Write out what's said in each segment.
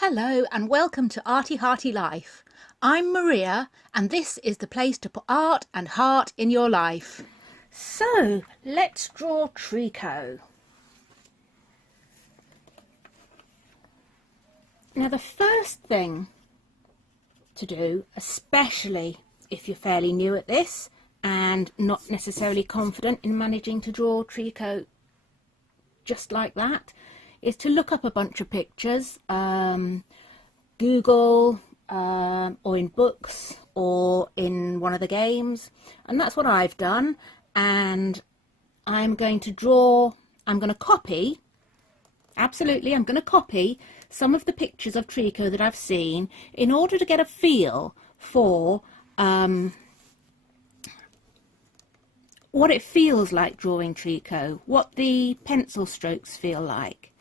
Hello and welcome to Arty Hearty Life. I'm Maria and this is the place to put art and heart in your life. So let's draw Treecko. Now the first thing to do, especially if you're fairly new at this and not necessarily confident in managing to draw Treecko just like that, is to look up a bunch of pictures, Google or in books or in one of the games, and that's what I've done. And I'm going to copy some of the pictures of Treecko that I've seen in order to get a feel for what it feels like drawing Treecko, what the pencil strokes feel like.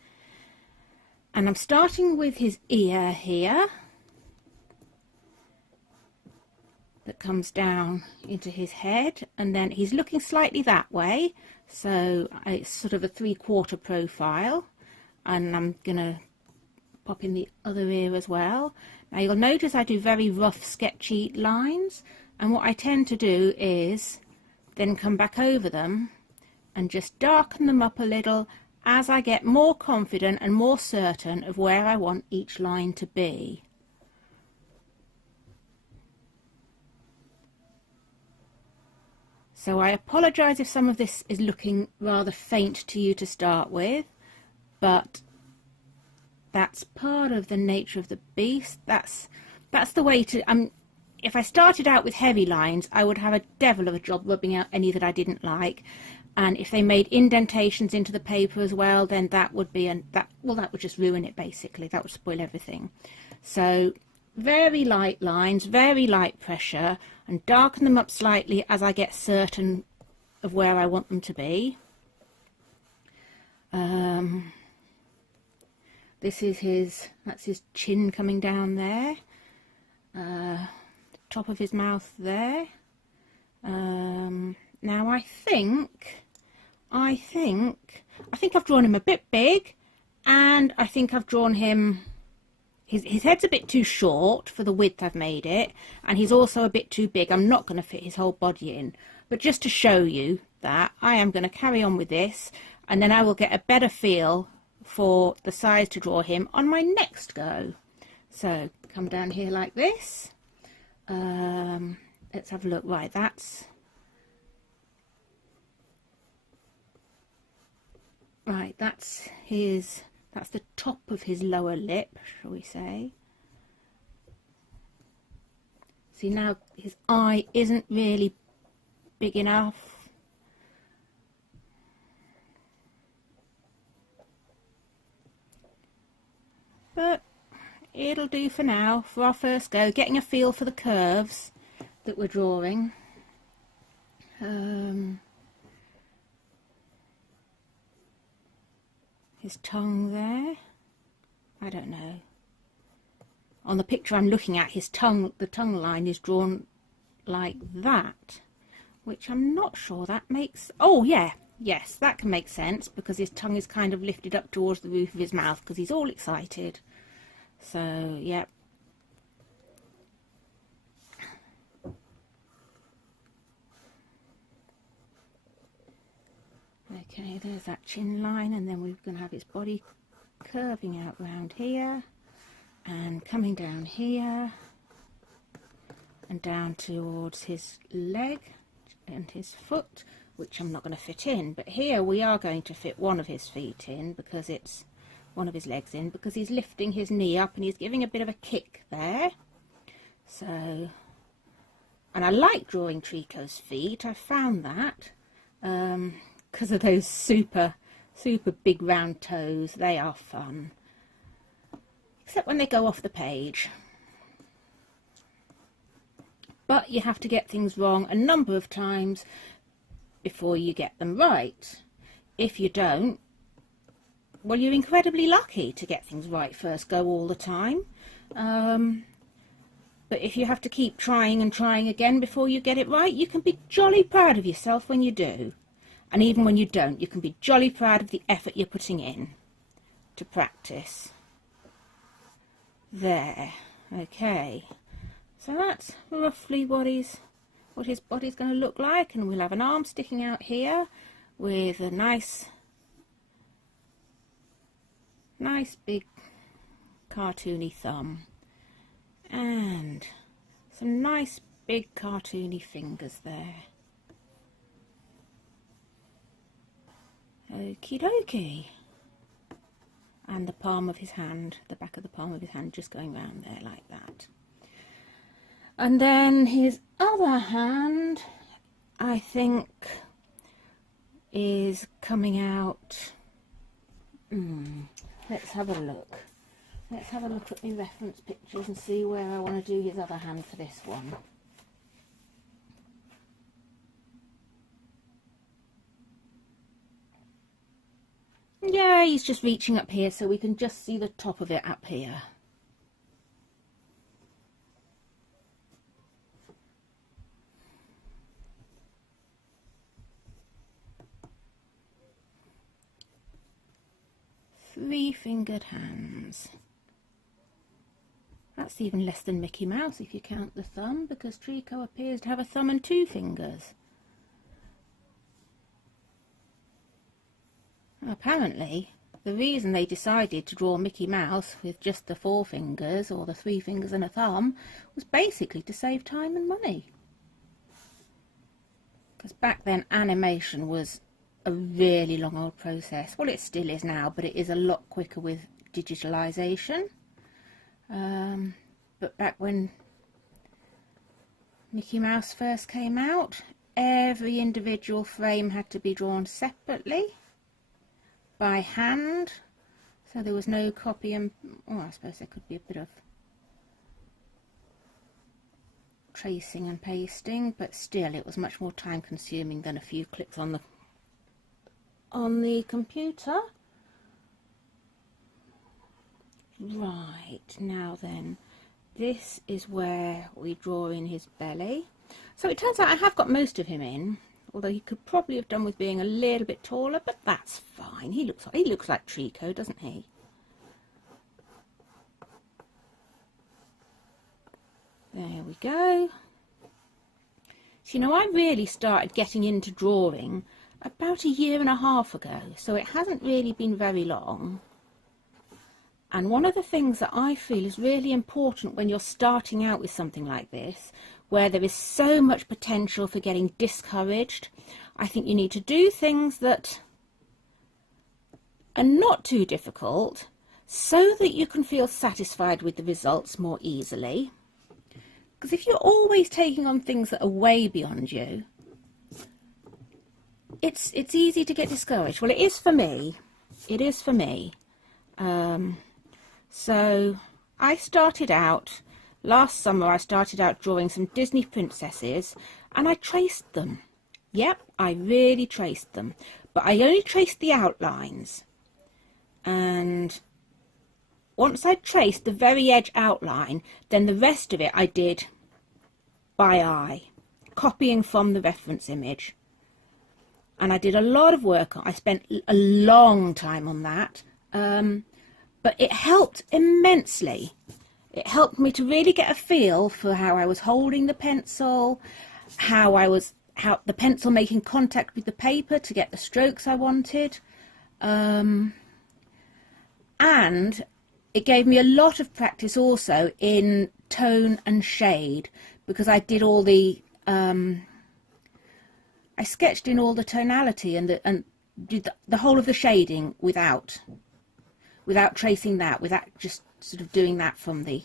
And I'm starting with his ear here that comes down into his head, and then he's looking slightly that way, so it's sort of a 3/4 profile, and I'm gonna pop in the other ear as well. Now you'll notice I do very rough sketchy lines, and what I tend to do is then come back over them and just darken them up a little as I get more confident and more certain of where I want each line to be. So I apologise if some of this is looking rather faint to you to start with, but that's part of the nature of the beast. That's the way to... if I started out with heavy lines, I would have a devil of a job rubbing out any that I didn't like. And if they made indentations into the paper as well, then that would be that would just ruin it basically. That would spoil everything. So very light lines, very light pressure, and darken them up slightly as I get certain of where I want them to be. This is that's his chin coming down there. Top of his mouth there. Now I think I've drawn him a bit big, and I think I've drawn him, his head's a bit too short for the width I've made it, and he's also a bit too big. I'm not going to fit his whole body in, but just to show you that, I am going to carry on with this, and then I will get a better feel for the size to draw him on my next go. So come down here like this. Let's have a look. Right, that's the top of his lower lip, shall we say. See, now his eye isn't really big enough. But it'll do for now, for our first go, getting a feel for the curves that we're drawing. His tongue there, I don't know. On the picture I'm looking at, his tongue, the tongue line is drawn like that, which I'm not sure that makes... Oh yeah, yes, that can make sense, because his tongue is kind of lifted up towards the roof of his mouth because he's all excited. So, yeah. Okay, there's that chin line, and then we're going to have his body curving out round here and coming down here and down towards his leg and his foot, which I'm not going to fit in, but here we are going to fit one of his feet in, because it's one of his legs in, because he's lifting his knee up and he's giving a bit of a kick there. So, and I like drawing Treecko's feet, I found that, because of those super big round toes. They are fun, except when they go off the page. But you have to get things wrong a number of times before you get them right. If you don't, well, you're incredibly lucky to get things right first go all the time. But if you have to keep trying and trying again before you get it right, you can be jolly proud of yourself when you do. And even when you don't, you can be jolly proud of the effort you're putting in to practice. there. Okay, so that's roughly what his body's going to look like, and we'll have an arm sticking out here with a nice big cartoony thumb and some nice big cartoony fingers there. Okie dokie. And the palm of his hand, the back of the palm of his hand, just going round there like that. And then his other hand, I think, is coming out. Let's have a look. Let's have a look at my reference pictures and see where I want to do his other hand for this one. Yeah, he's just reaching up here, so we can just see the top of it up here. Three-fingered hands. That's even less than Mickey Mouse if you count the thumb, because Treecko appears to have a thumb and two fingers. Apparently, the reason they decided to draw Mickey Mouse with just the four fingers, or the three fingers and a thumb, was basically to save time and money. Because back then animation was a really long old process. Well, it still is now, but it is a lot quicker with digitalisation. But back when Mickey Mouse first came out, every individual frame had to be drawn separately by hand, so there was no copy and, oh, I suppose there could be a bit of tracing and pasting, but still it was much more time consuming than a few clicks on the computer. Right, now then, this is where we draw in his belly. So it turns out I have got most of him in, although he could probably have done with being a little bit taller, but that's fine. He looks like Treecko, doesn't he? There we go. So, you know, I really started getting into drawing about 1.5 years ago, so it hasn't really been very long. And one of the things that I feel is really important when you're starting out with something like this, where there is so much potential for getting discouraged, I think you need to do things that are not too difficult so that you can feel satisfied with the results more easily. Because if you're always taking on things that are way beyond you, it's easy to get discouraged. Well, it is for me. It is for me. So I started out, last summer I started out drawing some Disney princesses, and I traced them. Yep, I really traced them. But I only traced the outlines. And once I traced the very edge outline, then the rest of it I did by eye, copying from the reference image. And I did a lot of work. I spent a long time on that. But it helped immensely. It helped me to really get a feel for how I was holding the pencil, how the pencil making contact with the paper to get the strokes I wanted. And it gave me a lot of practice also in tone and shade, because I did all the I sketched in all the tonality and did the whole of the shading without tracing that, without just sort of doing that from the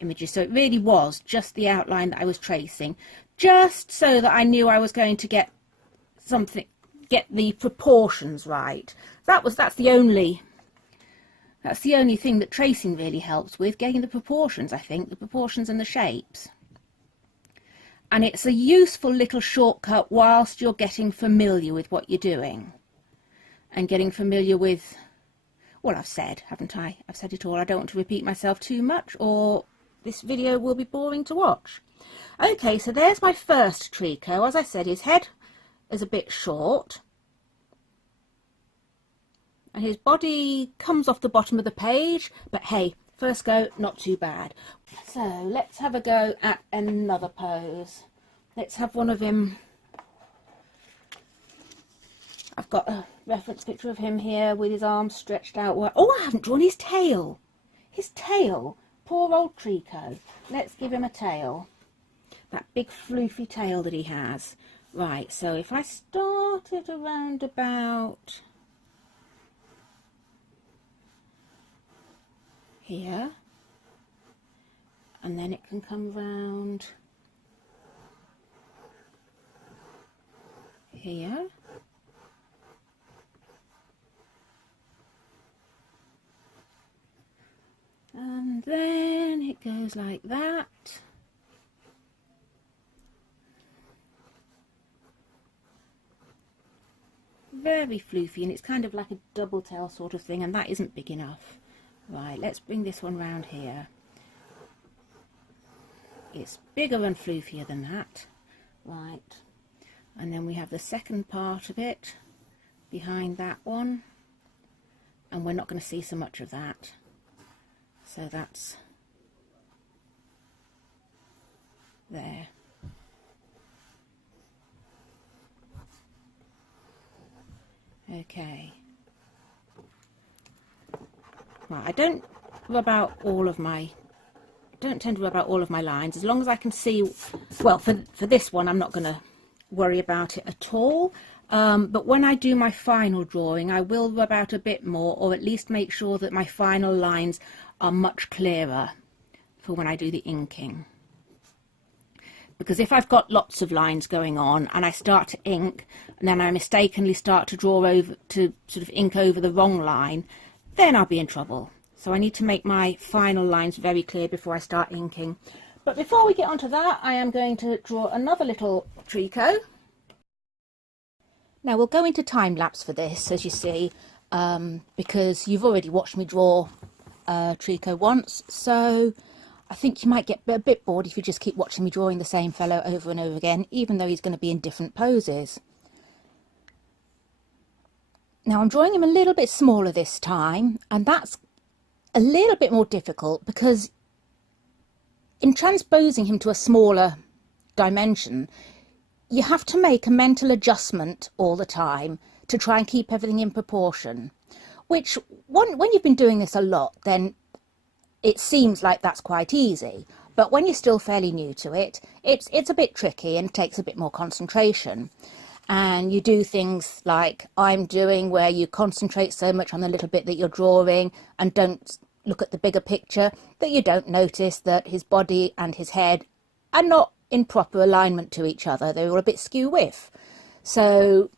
images. So it really was just the outline that I was tracing, just so that I knew I was going to get the proportions right. That's the only thing that tracing really helps with, getting the proportions, I think, the proportions and the shapes. And it's a useful little shortcut whilst you're getting familiar with what you're doing and getting familiar with, well, I've said, haven't I? I've said it all. I don't want to repeat myself too much, or this video will be boring to watch. Okay, so there's my first Treecko. As I said, his head is a bit short, and his body comes off the bottom of the page, but hey, First go, not too bad. So let's have a go at another pose. Let's have one of him. I've got a reference picture of him here with his arms stretched out. Oh, I haven't drawn his tail. His tail. Poor old Treecko. Let's give him a tail. That big floofy tail that he has. Right, so if I started around about here, and then it can come round here. And then it goes like that. Very floofy, and it's kind of like a double tail sort of thing, and that isn't big enough. Right, let's bring this one round here. It's bigger and floofier than that. Right, and then we have the second part of it behind that one, and we're not going to see so much of that. So that's there. Okay. Right, I don't tend to rub out all of my lines, as long as I can see. Well, for this one I'm not going to worry about it at all, but when I do my final drawing I will rub out a bit more, or at least make sure that my final lines are much clearer for when I do the inking. Because if I've got lots of lines going on and I start to ink, and then I mistakenly start to draw over, to sort of ink over the wrong line, then I'll be in trouble. So I need to make my final lines very clear before I start inking. But before we get onto that, I am going to draw another little Treecko. Now we'll go into time lapse for this, as you see, because you've already watched me draw Treecko once, so I think you might get a bit bored if you just keep watching me drawing the same fellow over and over again, even though he's going to be in different poses. Now I'm drawing him a little bit smaller this time, and that's a little bit more difficult because in transposing him to a smaller dimension, you have to make a mental adjustment all the time to try and keep everything in proportion, which when you've been doing this a lot, then it seems like that's quite easy. But when you're still fairly new to it, it's a bit tricky and takes a bit more concentration. And you do things like I'm doing, where you concentrate so much on the little bit that you're drawing and don't look at the bigger picture that you don't notice that his body and his head are not in proper alignment to each other. They're all a bit skew-whiff. So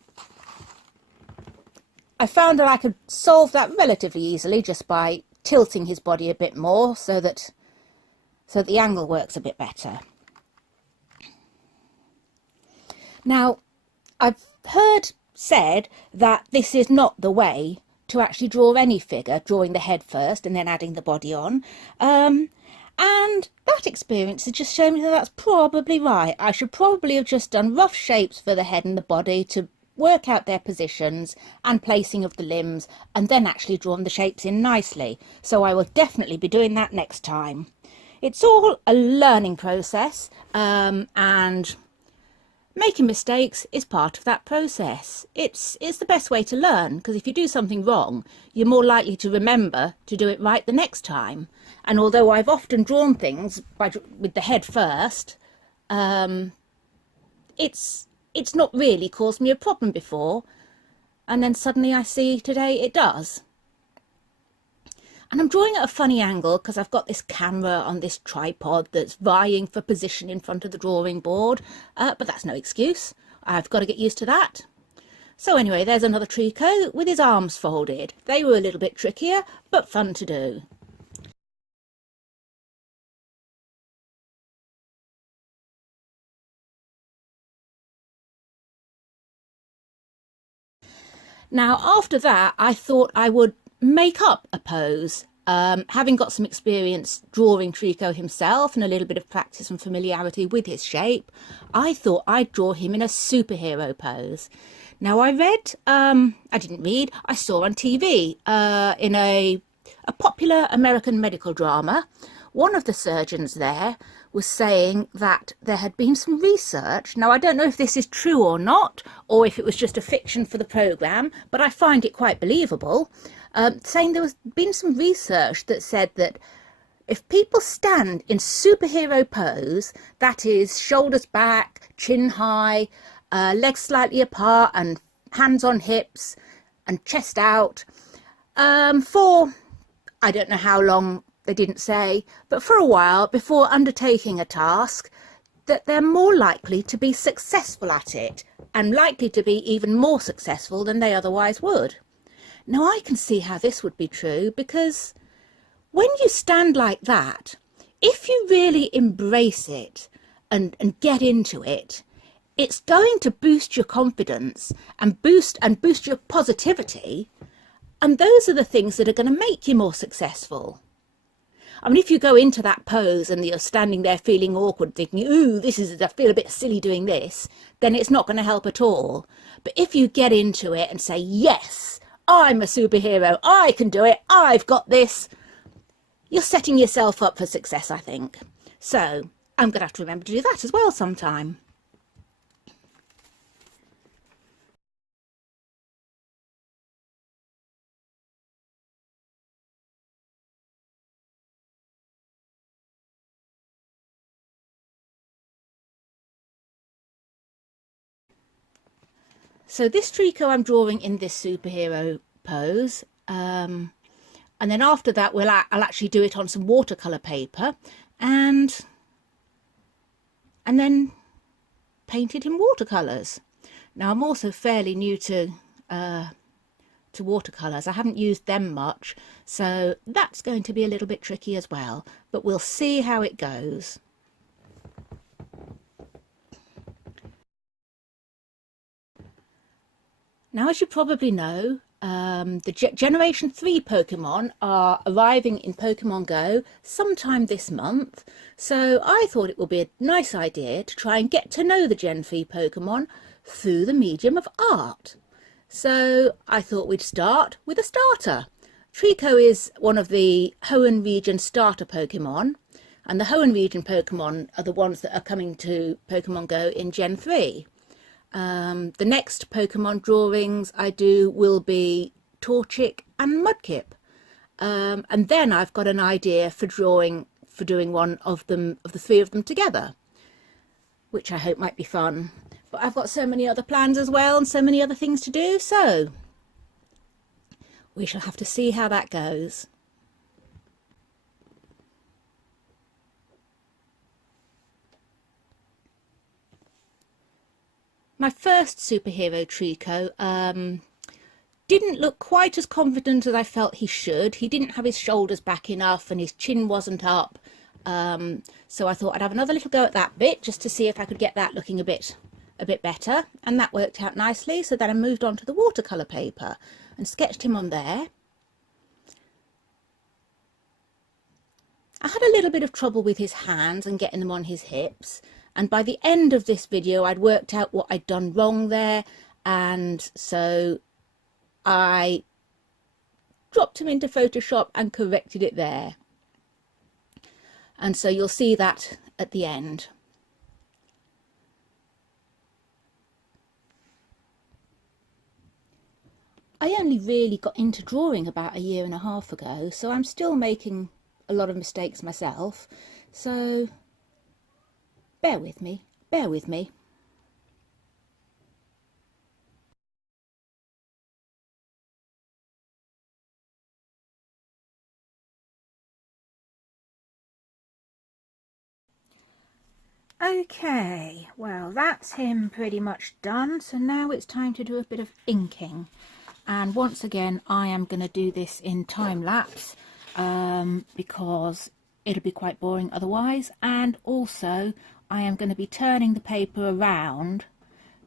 I found that I could solve that relatively easily just by tilting his body a bit more so that the angle works a bit better. Now, I've heard said that this is not the way to actually draw any figure, drawing the head first and then adding the body on. And that experience has just shown me that that's probably right. I should probably have just done rough shapes for the head and the body to work out their positions and placing of the limbs, and then actually drawn the shapes in nicely. So I will definitely be doing that next time. It's all a learning process, and making mistakes is part of that process. It's the best way to learn, because if you do something wrong, you're more likely to remember to do it right the next time. And although I've often drawn things with the head first, it's not really caused me a problem before, and then suddenly I see today it does. And I'm drawing at a funny angle because I've got this camera on this tripod that's vying for position in front of the drawing board, but that's no excuse. I've got to get used to that. So anyway, there's another Treecko with his arms folded. They were a little bit trickier, but fun to do. Now, after that, I thought I would make up a pose. Having got some experience drawing Treecko himself and a little bit of practice and familiarity with his shape, I thought I'd draw him in a superhero pose. Now, I saw on TV in a a popular American medical drama, one of the surgeons there was saying that there had been some research. Now, I don't know if this is true or not, or if it was just a fiction for the programme, but I find it quite believable, saying there was been some research that said that if people stand in superhero pose, that is shoulders back, chin high, legs slightly apart and hands on hips and chest out, for I don't know how long, they didn't say, but for a while before undertaking a task, that they're more likely to be successful at it and likely to be even more successful than they otherwise would. Now, I can see how this would be true, because when you stand like that, if you really embrace it and get into it, it's going to boost your confidence and boost your positivity, and those are the things that are going to make you more successful. I mean, if you go into that pose and you're standing there feeling awkward, thinking, ooh, I feel a bit silly doing this, then it's not going to help at all. But if you get into it and say, yes, I'm a superhero, I can do it, I've got this, you're setting yourself up for success, I think. So I'm going to have to remember to do that as well sometime. So this Treecko I'm drawing in this superhero pose, and then after that I'll actually do it on some watercolour paper and then paint it in watercolours. Now, I'm also fairly new to watercolours. I haven't used them much, so that's going to be a little bit tricky as well, but we'll see how it goes. Now, as you probably know, the Generation 3 Pokemon are arriving in Pokemon Go sometime this month, so I thought it would be a nice idea to try and get to know the Gen 3 Pokemon through the medium of art. So I thought we'd start with a starter. Treecko is one of the Hoenn region starter Pokemon, and the Hoenn region Pokemon are the ones that are coming to Pokemon Go in Gen 3. The next Pokemon drawings I do will be Torchic and Mudkip, and then I've got an idea for doing one of the three of them together, which I hope might be fun. But I've got so many other plans as well and so many other things to do, so we shall have to see how that goes. My first superhero, Treecko, didn't look quite as confident as I felt he should. He didn't have his shoulders back enough and his chin wasn't up. So I thought I'd have another little go at that bit just to see if I could get that looking a bit better. And that worked out nicely. So then I moved on to the watercolour paper and sketched him on there. I had a little bit of trouble with his hands and getting them on his hips. And by the end of this video, I'd worked out what I'd done wrong there. And so I dropped him into Photoshop and corrected it there. And so you'll see that at the end. I only really got into drawing about 1.5 years ago, so I'm still making a lot of mistakes myself. So bear with me, bear with me. Okay, well, that's him pretty much done. So now it's time to do a bit of inking. And once again, I am going to do this in time-lapse because it'll be quite boring otherwise. And also, I am going to be turning the paper around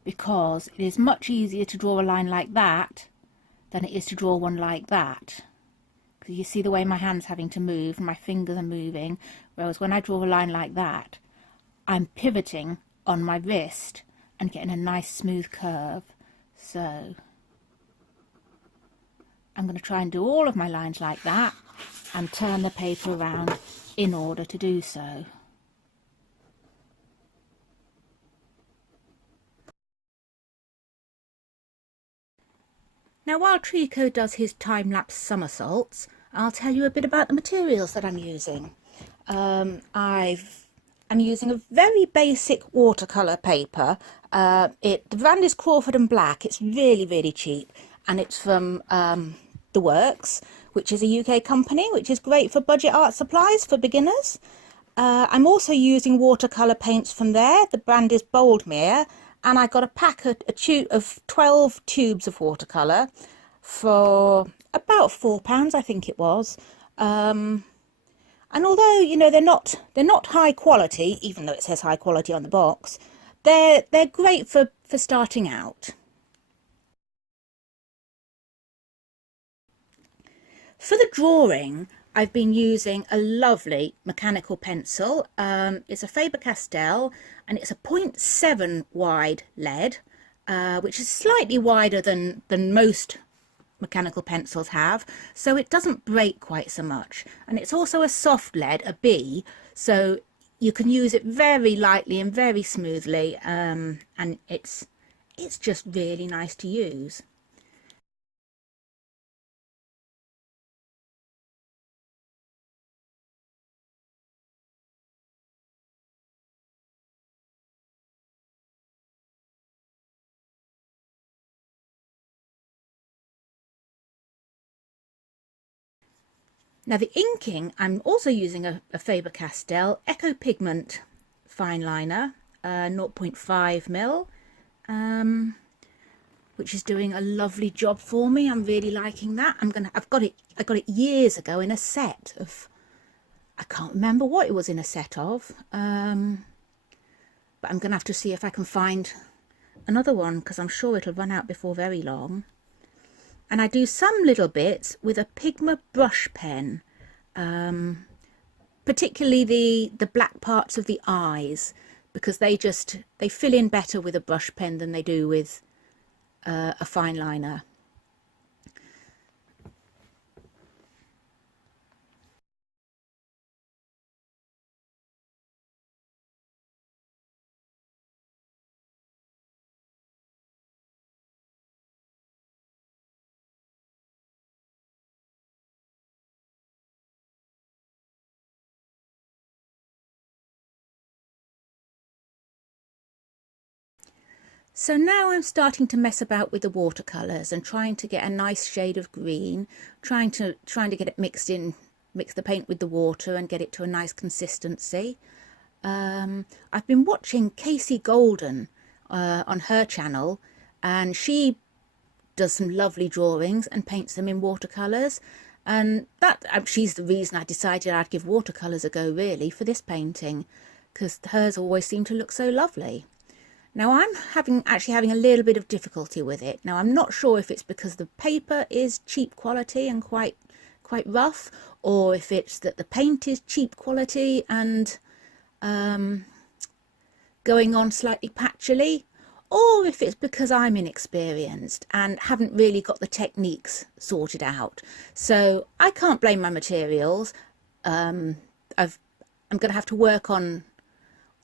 because it is much easier to draw a line like that than it is to draw one like that. Because you see the way my hand's having to move, my fingers are moving, whereas when I draw a line like that, I'm pivoting on my wrist and getting a nice smooth curve. So I'm going to try and do all of my lines like that, and turn the paper around in order to do so. Now, while Treecko does his time-lapse somersaults, I'll tell you a bit about the materials that I'm using. I'm using a very basic watercolour paper. The brand is Crawford and Black. It's really, really cheap, and it's from The Works, which is a UK company, which is great for budget art supplies for beginners. I'm also using watercolour paints from there. The brand is Boldmere, and I got a pack of 12 tubes of watercolour for about £4, I think it was. And although, you know, they're not high quality, even though it says high quality on the box, they're great for starting out. For the drawing, I've been using a lovely mechanical pencil. It's a Faber-Castell, and it's a 0.7 wide lead, which is slightly wider than most mechanical pencils have, so it doesn't break quite so much. And it's also a soft lead, a B, so you can use it very lightly and very smoothly, and it's just really nice to use. Now the inking, I'm also using a Faber-Castell Echo Pigment fine liner, 0.5 mil, which is doing a lovely job for me. I'm really liking that. I got it years ago in a set of, I can't remember what it was in a set of, but I'm gonna have to see if I can find another one, because I'm sure it'll run out before very long. And I do some little bits with a Pigma brush pen, particularly the black parts of the eyes, because they fill in better with a brush pen than they do with a fine liner. So now I'm starting to mess about with the watercolours and trying to get a nice shade of green, trying to get it mix the paint with the water and get it to a nice consistency. I've been watching Casey Golden on her channel, and she does some lovely drawings and paints them in watercolours, and she's the reason I decided I'd give watercolours a go, really, for this painting, because hers always seem to look so lovely. Now I'm actually having a little bit of difficulty with it. Now I'm not sure if it's because the paper is cheap quality and quite rough, or if it's that the paint is cheap quality and going on slightly patchily, or if it's because I'm inexperienced and haven't really got the techniques sorted out. So I can't blame my materials. I'm going to have to work on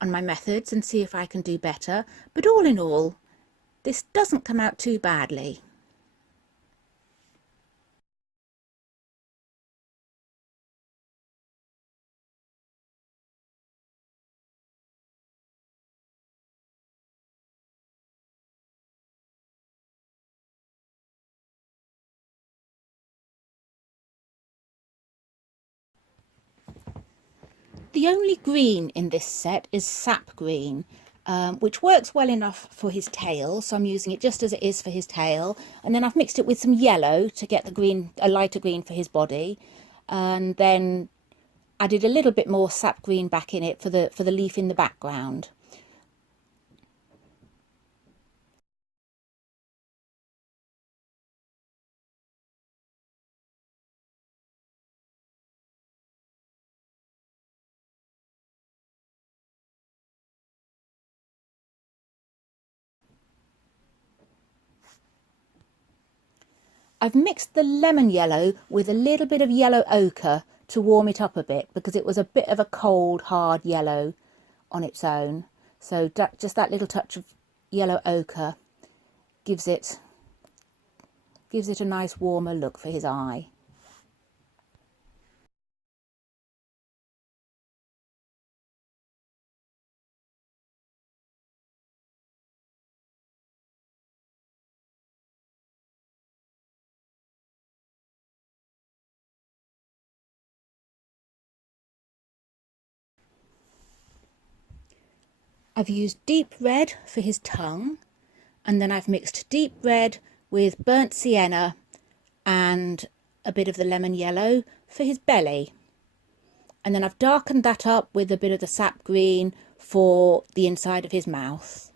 my methods and see if I can do better, but all in all, this doesn't come out too badly. The only green in this set is sap green, which works well enough for his tail, so I'm using it just as it is for his tail. And then I've mixed it with some yellow to get the green, a lighter green for his body, and then added a little bit more sap green back in it for the leaf in the background. I've mixed the lemon yellow with a little bit of yellow ochre to warm it up a bit, because it was a bit of a cold, hard yellow on its own. So just that little touch of yellow ochre gives it a nice warmer look for his eye. I've used deep red for his tongue, and then I've mixed deep red with burnt sienna and a bit of the lemon yellow for his belly. And then I've darkened that up with a bit of the sap green for the inside of his mouth.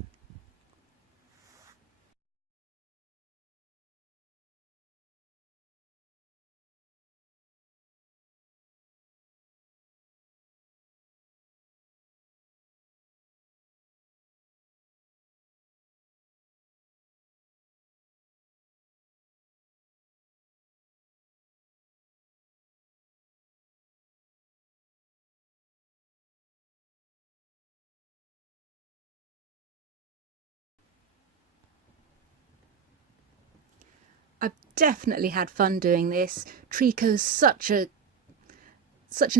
I've definitely had fun doing this. Treecko's such an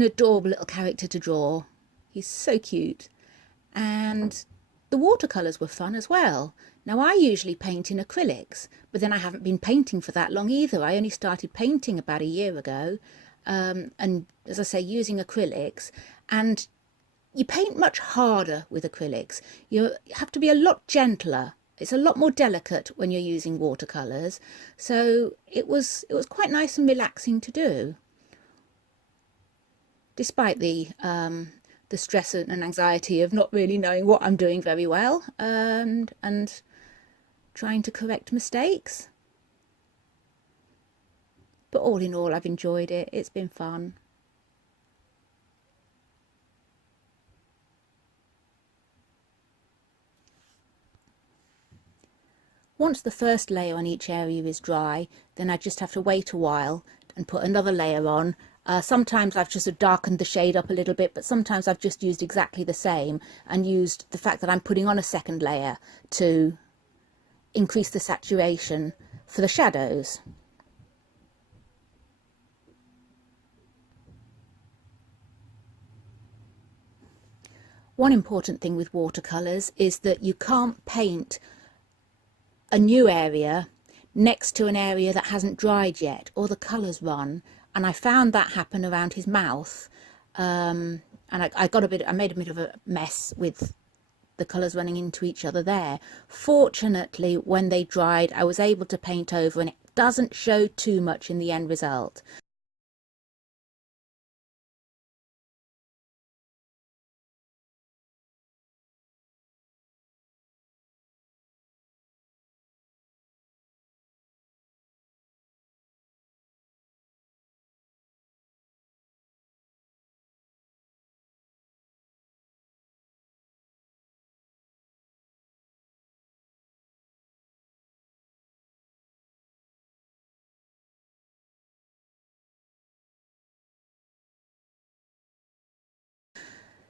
adorable little character to draw. He's so cute. And the watercolours were fun as well. Now, I usually paint in acrylics, but then I haven't been painting for that long either. I only started painting about a year ago. And as I say, using acrylics. And you paint much harder with acrylics. You have to be a lot gentler. It's a lot more delicate when you're using watercolours. So it was quite nice and relaxing to do, despite the stress and anxiety of not really knowing what I'm doing very well, and trying to correct mistakes. But all in all, I've enjoyed it. It's been fun. Once the first layer on each area is dry, then I just have to wait a while and put another layer on. Sometimes I've just darkened the shade up a little bit, but sometimes I've just used exactly the same and used the fact that I'm putting on a second layer to increase the saturation for the shadows. One important thing with watercolours is that you can't paint a new area next to an area that hasn't dried yet, or the colours run. And I found that happen around his mouth, and I made a bit of a mess with the colours running into each other there. Fortunately, when they dried, I was able to paint over, and it doesn't show too much in the end result.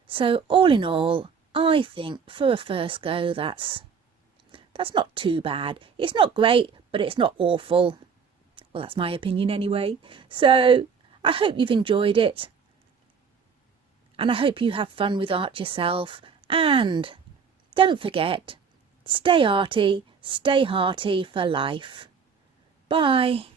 So all in all, I think for a first go, that's not too bad. It's not great, but it's not awful. Well, that's my opinion anyway. So I hope you've enjoyed it, and I hope you have fun with art yourself. And don't forget, stay arty, stay hearty for life. Bye.